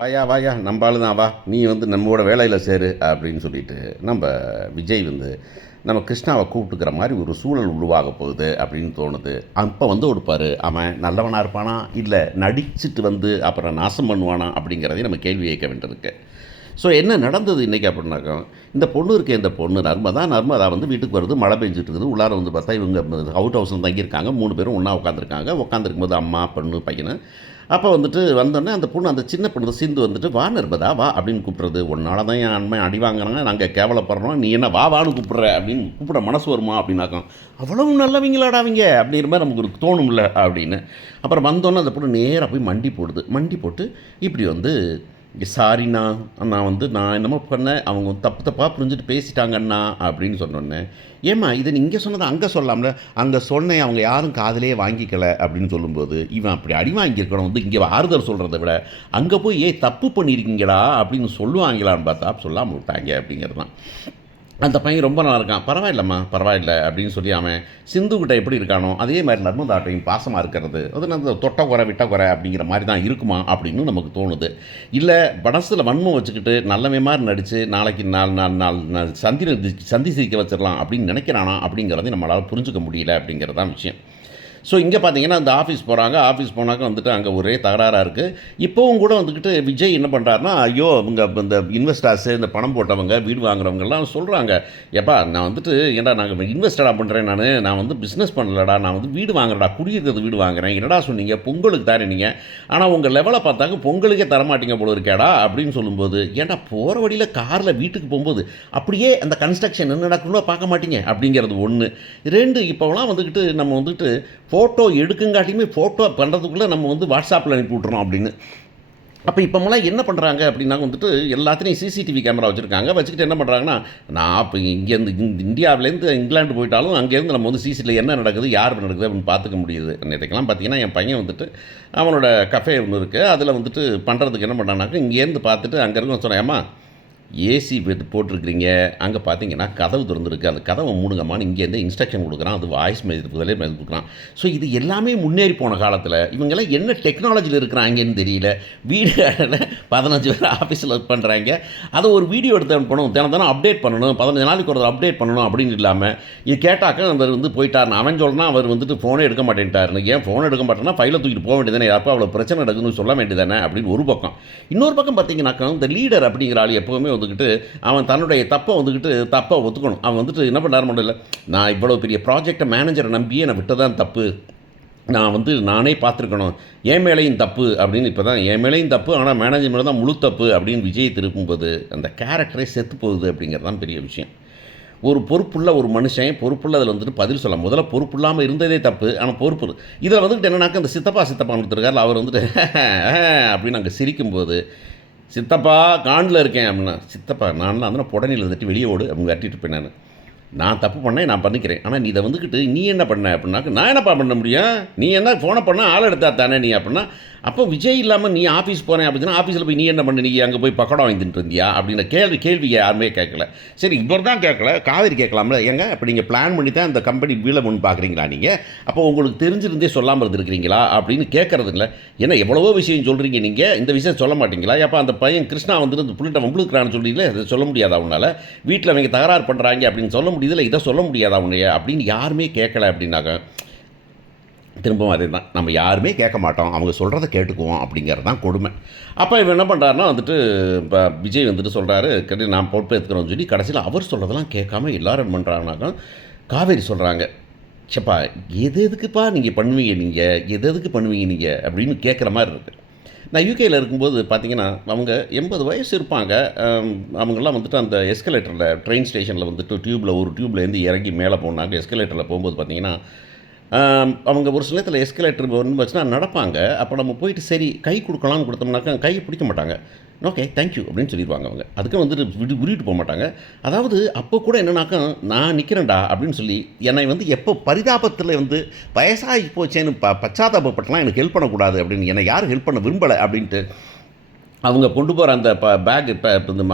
வாயா வாயா நம்ம ஆளு தான் வா நீ வந்து நம்மளோட வேலையில் சேரு அப்படின்னு சொல்லிட்டு நம்ம விஜய் வந்து நம்ம கிருஷ்ணாவை கூப்பிட்டுக்கிற மாதிரி ஒரு சூழல் உருவாக போகுது அப்படின்னு தோணுது. அப்போ வந்து கொடுப்பாரு அவன் நல்லவனாக இருப்பானா இல்லை நடிச்சுட்டு வந்து அப்புறம் நாசம் பண்ணுவானா அப்படிங்கிறதையும் நம்ம கேள்வி கேட்க வேண்டியிருக்கு. ஸோ என்ன நடந்தது இன்றைக்கி அப்படின்னாக்கா, இந்த பொண்ணு இருக்கே, இந்த பொண்ணு நர்மதா வந்து வீட்டுக்கு வருது, மழை பெஞ்சிட்டு இருக்குது. உள்ளார வந்து பார்த்தா இவங்க அவுட் ஹவுஸில் தங்கியிருக்காங்க, 3 பேரும் ஒன்றா உட்காந்துருக்கும்போது அம்மா பொண்ணு பையனை. அப்போ வந்துட்டு வந்தோடனே அந்த பொண்ணு, அந்த சின்ன பொண்ணு சிந்து வந்துட்டு வா நர்மதா வா அப்படின்னு கூப்பிட்றது. உன்னால தான் என் அண்மை அடி வாங்குறாங்க, நாங்கள் கேவலப்படுறோம், நீ என்ன வா வான்னு கூப்பிட்ற அப்படின்னு கூப்பிட மனசு வருமா அப்படின்னாக்கா, அவ்வளவு நல்லவங்களாடா அவங்க அப்படிங்கிற மாதிரி நமக்கு ஒரு தோணும்ல அப்படின்னு. அப்புறம் வந்தோன்னே அந்த பொண்ணு நேராக போய் மண்டி போட்டு இப்படி வந்து சாரிண்ணா, நான் என்னமோ பண்ணேன், அவங்க தப்பாக புரிஞ்சுட்டு பேசிட்டாங்கண்ணா அப்படின்னு சொன்னோன்னே, ஏம்மா இதை நீங்கள் சொன்னதை அங்கே சொல்லாமல, அங்கே சொன்னேன் அவங்க யாரும் காதிலே வாங்கிக்கல அப்படின்னு சொல்லும்போது, இவன் அப்படி அடி வாங்கியிருக்கணும், வந்து இங்கே ஆறுதல் சொல்கிறத விட அங்கே போய் தப்பு பண்ணியிருக்கீங்கடா அப்படின்னு சொல்லுவாங்களான்னு பார்த்தா சொல்லாமல் விட்டாங்க அப்படிங்கிறது தான். அந்த பையன் ரொம்ப நல்லா இருக்கான், பரவாயில்லம்மா பரவாயில்ல அப்படின்னு சொல்லி அவன் சிந்துக்கிட்ட எப்படி இருக்கானோ அதே மாதிரி நர்மதாட்டையும் பாசமாக இருக்கிறது, அது நம்ம தொட்ட குறை விட்ட குறை அப்படிங்கிற மாதிரி தான் இருக்குமா அப்படின்னு நமக்கு தோணுது. இல்லை மனசில் வன்மம் வச்சுக்கிட்டு நல்லவே மாதிரி நடித்து நாளைக்கு நாலு சந்தி சிரிக்க வச்சிடலாம் அப்படின்னு நினைக்கிறானா அப்படிங்கிறதையும் நம்மளால் புரிஞ்சுக்க முடியல அப்படிங்கிறது தான் விஷயம். ஸோ இங்கே பார்த்தீங்கன்னா இந்த ஆஃபீஸ் போகிறாங்க, ஆஃபீஸ் போனாக்க வந்துட்டு அங்கே ஒரே தகராறாக இருக்குது. இப்போவும் கூட வந்துக்கிட்டு விஜய் என்ன பண்ணுறாருனா, ஐயோ இவங்க இந்த இன்வெஸ்டர்ஸு, இந்த பணம் போட்டவங்க, வீடு வாங்குறவங்கெல்லாம் சொல்கிறாங்க, எப்பா நான் வந்துட்டு ஏன்டா நாங்கள் இன்வெஸ்டடாக பண்ணுறேன், நான் வந்து பிஸ்னஸ் பண்ணலடா, நான் வந்து வீடு வாங்குறடா, குடியிருக்கிறது வீடு வாங்குறேன், என்னடா சொன்னீங்க பொங்கலுக்கு தானே நீங்கள், ஆனால் உங்கள் லெவலை பார்த்தாக்க பொங்கலுக்கே தரமாட்டீங்க போல இருக்கேடா அப்படின்னு சொல்லும்போது, ஏன்டா போகிற வழியில் காரில் வீட்டுக்கு போகும்போது அப்படியே அந்த கன்ஸ்ட்ரக்ஷன் என்ன நடக்கணும்னோ பார்க்க மாட்டீங்க அப்படிங்கிறது ஒன்று. 2 இப்போலாம் வந்துக்கிட்டு நம்ம வந்துட்டு ஃபோட்டோ எடுக்குங்காட்டியுமே ஃபோட்டோ பண்ணுறதுக்குள்ளே நம்ம வந்து வாட்ஸ்அப்பில் அனுப்பி விட்றோம் அப்படின்னு. அப்போ இப்போமெல்லாம் என்ன பண்ணுறாங்க அப்படின்னா வந்துட்டு எல்லாத்துலேயும் சிசிடிவி கேமரா வச்சுக்கிட்டு என்ன பண்ணுறாங்கன்னா, நான் இப்போ இங்கேருந்து இந்தியாவிலேருந்து இங்கிலாந்து போயிட்டாலும் அங்கேருந்து நம்ம வந்து சிசிடிவியில் என்ன நடக்குது யார் நடக்குது அப்படின்னு பார்த்துக்க முடியுது. நேற்றுக்கெல்லாம் பார்த்தீங்கன்னா என் பையன் வந்துட்டு அவனோட கஃபே ஒன்று இருக்குது, அதில் வந்துட்டு பண்ணுறதுக்கு என்ன பண்ணுறாங்கனாக்கா, இங்கேருந்து பார்த்துட்டு அங்கே இருக்க சொன்னேன், ஏம்மா ஏசி போட்டிருக்கிறீங்க, அங்கே பார்த்தீங்கன்னா கதவு திறந்துருக்கு, அந்த கதவை மூடுங்கம்மான்னு இங்கேருந்து இன்ஸ்ட்ரக்ஷன் கொடுக்குறான், அது வாய்ஸ் மெசேஜ் கொடுக்குறான். ஸோ இது எல்லாமே முன்னேறி போன காலத்தில் இவங்கெல்லாம் என்ன டெக்னாலஜியில் இருக்கிறாங்கன்னு தெரியல. வீடு 15 பேர் ஆஃபீஸில் ஒர்க் பண்ணுறாங்க, அதை ஒரு வீடியோ எடுத்து அனுப்பணும், தினம் அப்டேட் பண்ணணும், 15 நாளைக்கு ஒரு அப்டேட் பண்ணணும் அப்படின்னு இல்லாமல் இது கேட்டாக்க அவர் வந்து போயிட்டார்னு அவன் சொல்லலாம், அவர் வந்துட்டு ஃபோனே எடுக்க மாட்டேன்ட்டாருன்னு. ஏன் ஃபோன் எடுக்க மாட்டேன்னா ஃபைலை தூக்கிட்டு போக வேண்டியதானே, அப்போ அவ்வளோ பிரச்சனை நடக்குதுன்னு சொல்ல வேண்டியதானே அப்படின்னு ஒரு பக்கம். இன்னொரு பக்கம் பார்த்தீங்கன்னாக்கா, இந்த லீடர் அப்படிங்கிற ஆள் எப்போவுமே வந்துக்கிட்டு அவன் தன்னுடைய தப்பை ஒத்துக்கணும். அவன் வந்துட்டு என்ன பண்ணார் மட்டும் இல்லை, நான் இவ்வளோ பெரிய ப்ராஜெக்டை மேனேஜரை நம்பியே நான் விட்டதான் தப்பு, நான் வந்து நானே பார்த்துருக்கணும், என் மேலேயும் தப்பு அப்படின்னு. இப்போ தான் என் மேலேயும் தப்பு, ஆனால் மேனேஜர் மேலே தான் முழு தப்பு அப்படின்னு விஜய் திருப்பும்போது அந்த கேரக்டரே செத்து போகுது அப்படிங்கிறது தான் பெரிய விஷயம். ஒரு பொறுப்புள்ள ஒரு மனுஷன் அதில் வந்துட்டு பதில் சொல்ல முதல்ல பொறுப்பு இல்லாமல் இருந்ததே தப்பு, ஆனால் பொறுப்பு இதில் வந்துட்டு என்னன்னாக்கா, அந்த சித்தப்பா கொடுத்துருக்காரு, அவர் வந்துட்டு அப்படின்னு அங்கே சிரிக்கும்போது, சித்தப்பா காண்டில் இருக்கேன் அப்படின்னா, சித்தப்பா நான்லாம் அந்த புடனில் தட்டி வெளியே ஓடு அப்படின்னு விரட்டிட்டு போய் நான் தப்பு பண்ணேன், நான் பண்ணிக்கிறேன், ஆனால் நீ இதை வந்துக்கிட்டு நீ என்ன பண்ண அப்படின்னாக்க, நான் என்னப்பா பண்ண முடியும், நீ என்ன ஃபோனை பண்ணால் ஆள் எடுத்தா தானே நீ அப்படின்னா, அப்போ விஜய் இல்லாமல் நீ ஆஃபீஸ் போனேன் அப்படின்னா, ஆஃபீஸில் போய் நீ என்ன பண்ண, நீ அங்கே போய் பக்கடம் வாங்கிட்டு இருந்தியா அப்படின்ற கேள்வி யாருமே கேட்கல. சரி இவர் தான் கேட்கல, காவேரி கேட்கலாம்ல, ஏங்க அப்போ நீங்கள் பிளான் பண்ணி தான் இந்த கம்பெனி வீழ முன் பார்க்குறீங்களா நீங்கள், அப்போ உங்களுக்கு தெரிஞ்சிருந்தே சொல்லாமல் இருந்திருக்கிறீங்களா அப்படின்னு கேட்குறது இல்லை. ஏன்னா எவ்வளவோ விஷயம் சொல்கிறீங்க நீங்கள், இந்த விஷயம் சொல்ல மாட்டீங்களா, அப்போ அந்த பையன் கிருஷ்ணா வந்துட்டு இந்த புள்ளிட்ட வம்புழுக்கிறான்னு சொல்லிங்களே, அதை சொல்ல முடியாதா உன்னால், வீட்டில் அவங்க தகராறு பண்ணுறாங்க அப்படின்னு சொல்ல முடியுதில்ல, இதை சொல்ல முடியாதா உன்னைய அப்படின்னு யாருமே கேட்கல அப்படின்னாக்க, திரும்பவும் அதே தான், நம்ம யாருமே கேட்க மாட்டோம், அவங்க சொல்கிறத கேட்டுக்குவோம் அப்படிங்கிறது தான் கொடுமை. அப்போ இவன் என்ன பண்ணுறாருனா வந்துட்டு, இப்போ விஜய் வந்துட்டு சொல்கிறாரு நான் பொறுப்பேற்றுக்கிறோன்னு சொல்லி, கடைசியில் அவர் சொல்கிறதெல்லாம் கேட்காம எல்லோரும் என்ன பண்ணுறாங்கனாக்கா, காவேரி சொல்கிறாங்க, சப்பா எதுக்குப்பா நீங்கள் பண்ணுவீங்க நீங்கள் அப்படின்னு கேட்குற மாதிரி இருக்குது. நான் யூகேயில் இருக்கும்போது பார்த்தீங்கன்னா, அவங்க 80 வயசு இருப்பாங்க, அவங்கெல்லாம் வந்துட்டு அந்த எஸ்கலேட்டரில் ட்ரெயின் ஸ்டேஷனில் வந்துட்டு ஒரு டியூப்லேருந்து இறங்கி மேலே போனாங்க. எஸ்கலேட்டரில் போகும்போது பார்த்தீங்கன்னா, அவங்க ஒரு சில நேரத்தில் எஸ்கலேட்டர் ஒன்று வச்சுன்னா நடப்பாங்க. அப்போ நம்ம போயிட்டு சரி கை கொடுக்கலாம்னு கொடுத்தோம்னாக்கா கையை பிடிக்க மாட்டாங்க, ஓகே தேங்க்யூ அப்படின்னு சொல்லிடுவாங்க. அவங்க அதுக்கு வந்துட்டு உருவிட்டு போக மாட்டாங்க. அதாவது அப்போ கூட என்னன்னாக்கா, நான் நிற்கிறேன்டா அப்படின்னு சொல்லி என்னை வந்து எப்போ பரிதாபத்தில் வந்து வயசாகி போச்சேன்னு பச்சாத்தாபப்பட்டலாம், எனக்கு ஹெல்ப் பண்ணக்கூடாது அப்படின்னு, என்னை யாரும் ஹெல்ப் பண்ண விரும்பலை அப்படின்ட்டு அவங்க கொண்டு போகிற அந்த பேக் இப்போ இந்த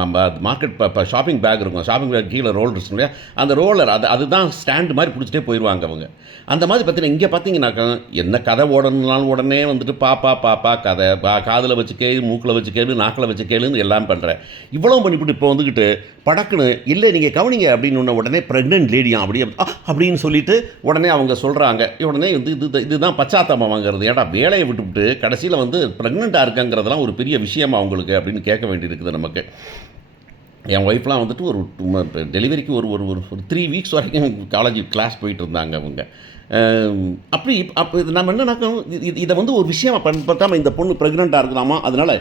மார்க்கெட் இப்போ ஷாப்பிங் பேக் இருக்கும், ஷாப்பிங் பேக் கீழே ரோல் இருக்கும் இல்லையா, அந்த ரோலர் அதுதான் ஸ்டாண்டு மாதிரி பிடிச்சிட்டே போயிடுவாங்க அவங்க. அந்த மாதிரி பார்த்தீங்கன்னா இங்கே பார்த்தீங்கன்னாக்கா என்ன கதை ஓடணுனாலும் உடனே வந்துட்டு பாப்பா கதை காதில் வச்சு கேளு, மூக்கில் வச்சு கேளு, நாக்கில் வச்சு கேளுன்னு எல்லாம் பண்ணுறேன். இவ்வளோ பண்ணிவிட்டு இப்போ வந்துக்கிட்டு படக்குன்னு இல்லை நீங்கள் கவனிங்க அப்படின்னு உடனே ப்ரெக்னென்ட் லேடியா அப்படியே அப்படின்னு சொல்லிட்டு உடனே அவங்க சொல்கிறாங்க. உடனே வந்து இதுதான் பச்சாத்தாபம் வாங்கிறது. ஏடா வேலையை விட்டுவிட்டு கடைசியில் வந்து ப்ரெக்னெண்ட்டாக இருக்காங்கிறதெல்லாம் ஒரு பெரிய விஷயமா அவங்களுக்கு அப்படின்னு கேட்க வேண்டியிருக்குது நமக்கு. என் ஒய்ஃப்லாம் வந்துட்டு ஒரு டெலிவரிக்கு ஒரு ஒரு ஒரு 3 வீக்ஸ் வரைக்கும் காலேஜ் கிளாஸ் போயிட்டு இருந்தாங்க அவங்க. அப்போ இது நம்ம என்னன்னாக்கா இதை வந்து ஒரு விஷயமா பார்த்தாம இந்த பொண்ணு ப்ரெக்னெண்ட்டாக இருக்கலாமா, அதனால்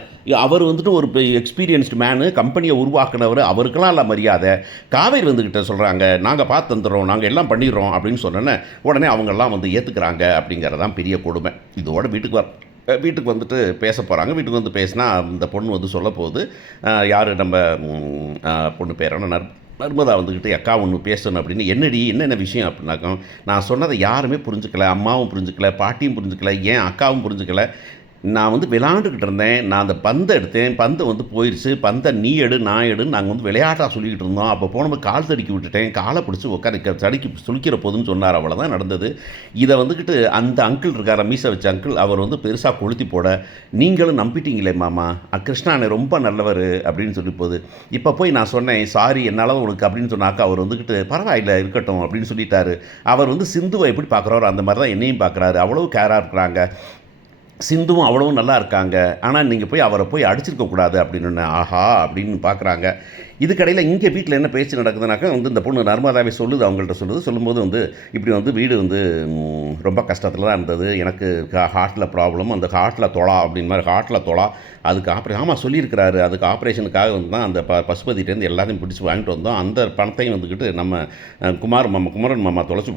அவர் வந்துட்டு ஒரு எக்ஸ்பீரியன்ஸ்டு மேனு, கம்பெனியை உருவாக்குனவர், அவருக்கெல்லாம் இல்லை மரியாதை. காவேரி வந்துக்கிட்ட சொல்கிறாங்க நாங்கள் பார்த்து தந்துடுறோம், நாங்கள் எல்லாம் பண்ணிடுறோம் அப்படின்னு சொன்னோன்னே உடனே அவங்கெல்லாம் வந்து ஏற்றுக்கிறாங்க அப்படிங்கிறதான் பெரிய கொடுமை. இதோட வீட்டுக்கு வந்துட்டு பேச போகிறாங்க. வீட்டுக்கு வந்து பேசினா இந்த பொண்ணு வந்து சொல்ல போகுது, யார் நம்ம பொண்ணு பேரான நர்மதா வந்துக்கிட்டு அக்கா ஒன்று பேசணும் அப்படின்னு. என்னென்ன விஷயம் அப்படின்னாக்கா, நான் சொன்னதை யாருமே புரிஞ்சுக்கல, அம்மாவும் புரிஞ்சுக்கல, பாட்டியும் புரிஞ்சுக்கல, ஏன் அக்காவும் புரிஞ்சுக்கல. நான் வந்து விளையாண்டுக்கிட்டு இருந்தேன், நான் அந்த பந்தை எடுத்தேன், பந்து வந்து போயிடுச்சு, பந்தை நீ எடு நான் எடுன்னு நாங்கள் வந்து விளையாட்டாக சொல்லிக்கிட்டு இருந்தோம். அப்போ போனபோது கால் தடுக்கி விட்டுட்டேன், காலை பிடிச்சி உட்கார தடுக்கி சுழிக்கிற போதுன்னு சொன்னார். அவ்வளோதான் நடந்தது. இதை வந்துக்கிட்டு அந்த அங்கிள் இருக்கார், மீசை வச்ச அங்கிள், அவர் வந்து பெருசாக கொளுத்தி போட, நீங்களும் நம்பிட்டீங்களே மாமா, கிருஷ்ணானே ரொம்ப நல்லவர் அப்படின்னு சொல்லி போகுது. இப்போ போய் நான் சொன்னேன் சாரி என்னால் உனக்கு அப்படின்னு சொன்னாக்கா, அவர் வந்துக்கிட்டு பரவாயில்லை இருக்கட்டும் அப்படின்னு சொல்லிட்டாரு. அவர் வந்து சிந்துவை எப்படி பார்க்குறாரோ அந்த மாதிரி தான் என்னையும் பார்க்குறாரு. அவ்வளோ கேராக இருக்கிறாங்க. சிந்துவும் அவ்வளவும் நல்லா இருக்காங்க, ஆனால் நீங்கள் போய் அவரை போய் அடிச்சிருக்கக்கூடாது அப்படின்னு. ஆஹா அப்படின்னு பார்க்குறாங்க. இதுக்கடையில் இங்கே வீட்டில் என்ன பேச்சு நடக்குதுனாக்கா வந்து இந்த பொண்ணு நர்மதாவே சொல்லுது, அவங்கள்ட்ட சொல்லும்போது வந்து இப்படி வந்து வீடு வந்து ரொம்ப கஷ்டத்தில் தான் இருந்தது, எனக்கு ஹார்ட்டில் ப்ராப்ளம், அந்த ஹார்ட்டில் தொழா அப்படின்னு மாதிரி ஹார்ட்டில் தொழா அதுக்கு ஆமாம் சொல்லியிருக்கிறாரு, அதுக்கு ஆப்ரேஷனுக்காக வந்து தான் அந்த பசுபதிட்டேருந்து எல்லாத்தையும் பிடிச்சி வாங்கிட்டு வந்தோம். அந்த பணத்தையும் வந்துக்கிட்டு நம்ம குமரன் மாமா தொலைச்சி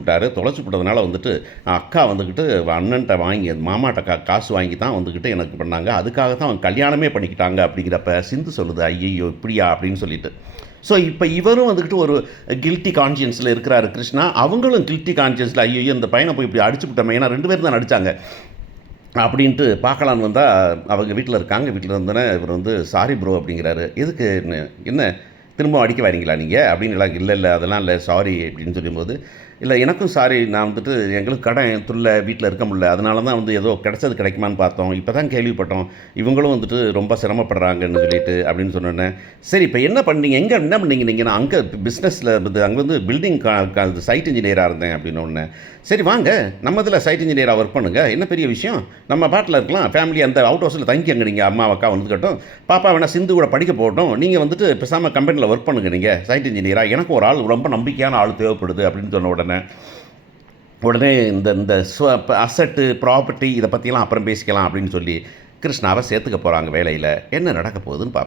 விட்டதுனால வந்துட்டு அக்கா வந்துக்கிட்டு அண்ணன்ட்ட வாங்கி மாமாட்ட காசு வாங்கி தான் வந்துக்கிட்டு எனக்கு பண்ணாங்க, அதுக்காக தான் அவங்க கல்யாணமே பண்ணிக்கிட்டாங்க அப்படிங்கிறப்ப சிந்து சொல்லுது ஐயோ இப்படியா அப்படின்னு சொல்லிட்டு. ஸோ இப்போ இவரும் வந்துக்கிட்டு ஒரு கில்ட்டி கான்ஷியன்ஸில் இருக்கிறாரு கிருஷ்ணா, அவங்களும் கில்ட்டி கான்ஷியன்ஸில் ஐயோ இந்த பையனை போய் இப்படி அடிச்சு விட்டோமே, ஏன்னா 2 பேரும் தான் நடித்தாங்க அப்படின்ட்டு பார்க்கலான்னு வந்தால் அவங்க வீட்டில் இருக்காங்க. வீட்டில் இருந்தோன்னே இவர் வந்து சாரி ப்ரோ அப்படிங்கிறாரு. எதுக்கு என்ன திரும்ப அடிக்க வரீங்களா நீங்கள் அப்படின்னு எல்லாம், இல்லை அதெல்லாம் இல்லை சாரி அப்படின்னு சொல்லும்போது, இல்லை எனக்கும் சாரி, நான் வந்துட்டு எங்களுக்கு கடன் துள்ள வீட்டில் இருக்க முடியல, அதனால தான் வந்து ஏதோ கிடைச்சது கிடைக்குமான்னு பார்த்தோம், இப்போ தான் கேள்விப்பட்டோம் இவங்களும் வந்துட்டு ரொம்ப சிரமப்படுறாங்கன்னு சொல்லிட்டு அப்படின்னு சொன்னோன்னே, சரி இப்போ என்ன பண்ணீங்க நீங்கள்? நான் அங்கே பிஸ்னஸில் அங்கே வந்து பில்டிங் சைட் இன்ஜினியராக இருந்தேன் அப்படின்னு ஒன்று. சரி வாங்க நம்ம இதில் சைட் இன்ஜினியராக ஒர்க் பண்ணுங்கள், என்ன பெரிய விஷயம், நம்ம பாட்டில் இருக்கலாம், ஃபேமிலி அந்த அவுட் ஹவுஸில் தங்கி அங்கே நீங்கள் அம்மா அக்கா வந்துக்கட்டும், பாப்பா வேணால் சிந்து கூட படிக்க போகட்டும், நீங்கள் வந்துட்டு பேசாமல் கம்பெனியில் ஒர்க் பண்ணுங்கள் நீங்கள் சைட் இன்ஜினியராக, எனக்கு ஒரு ஆள் ரொம்ப நம்பிக்கையான ஆள் தேவைப்படுது அப்படின்னு சொன்ன உடனே இந்த அசட்டு ப்ராப்பர்ட்டி இதை பற்றியெல்லாம் அப்புறம் பேசிக்கலாம் அப்படின்னு சொல்லி கிருஷ்ணாவை சேர்த்துக்க போகிறாங்க வேலையில். என்ன நடக்க போகுதுன்னு பார்ப்போம்.